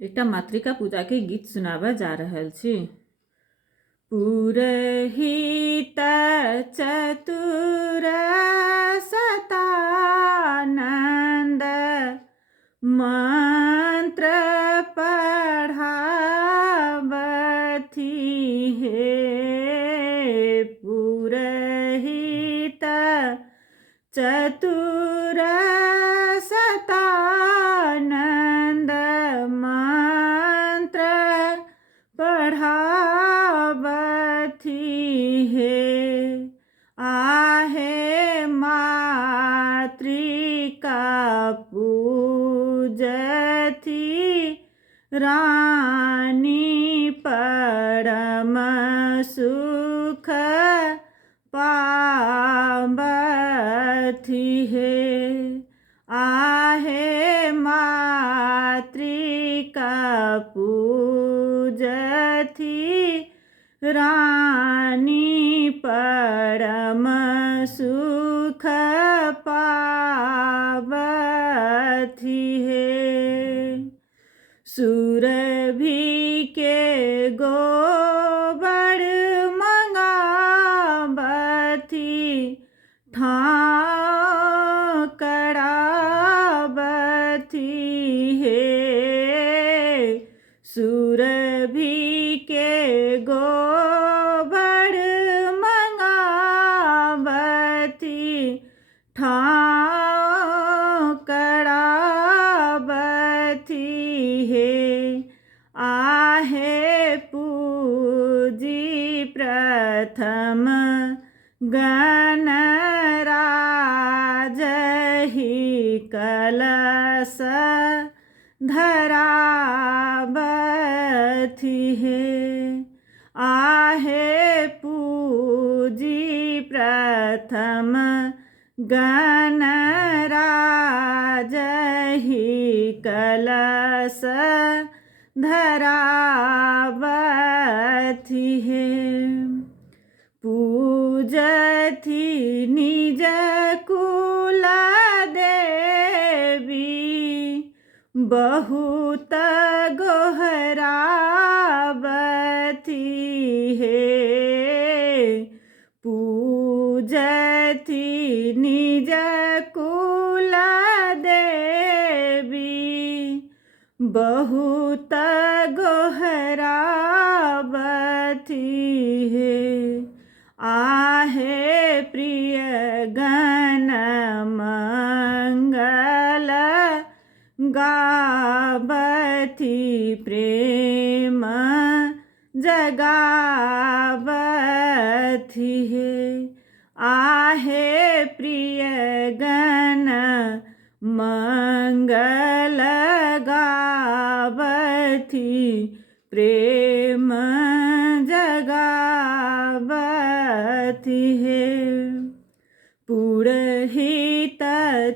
एकटा मातृका पूजा के गीत सुनाबऽ जा रहल छी। पुरहित चतुर सतानंद मंत्र पढ़ावथि हे। पुरहित चतुर सतानंद मंत्र पढ़ावथि हे। आहे मातृका पूजथि रानी परम सुख पावथि हे। आहे मातृका पूजथि रानी परम सुख पावथि हे। सुरभि के गोबर मंगावथि ठाव करावथि हे। सुरभि के गोबर मंगावथि ठाव करावथि हे। आहे पूजी प्रथम गणराज ही कलश धरावथि हे। आहे पूजी प्रथम गणराज ही कलश धरावथि हे। पूजथि निज कुल देवी बहुत गोहरावथि हे। पूजथि निज कुल देवी बहुत गोहरावथि हे। आहे प्रिय गण मंगल गावथि प्रेम जगावथि हे। आहे प्रिय गण मंगल गावथि प्रेम जगावथि हे। पुरहित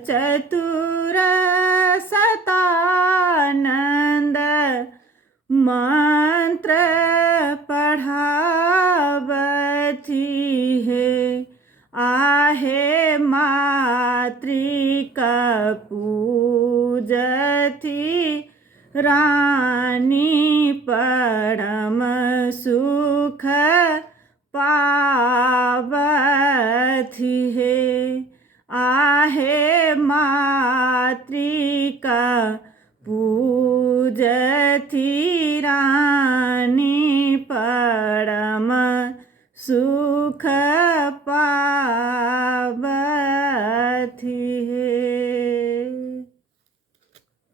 चतुर सतानंद मंत्र पढ़ावथि हे। आहे मातृका पूजथि रानी परम सुख पावथि हे। आहे मातृका पूजथि रानी परम सुख पावथि हे।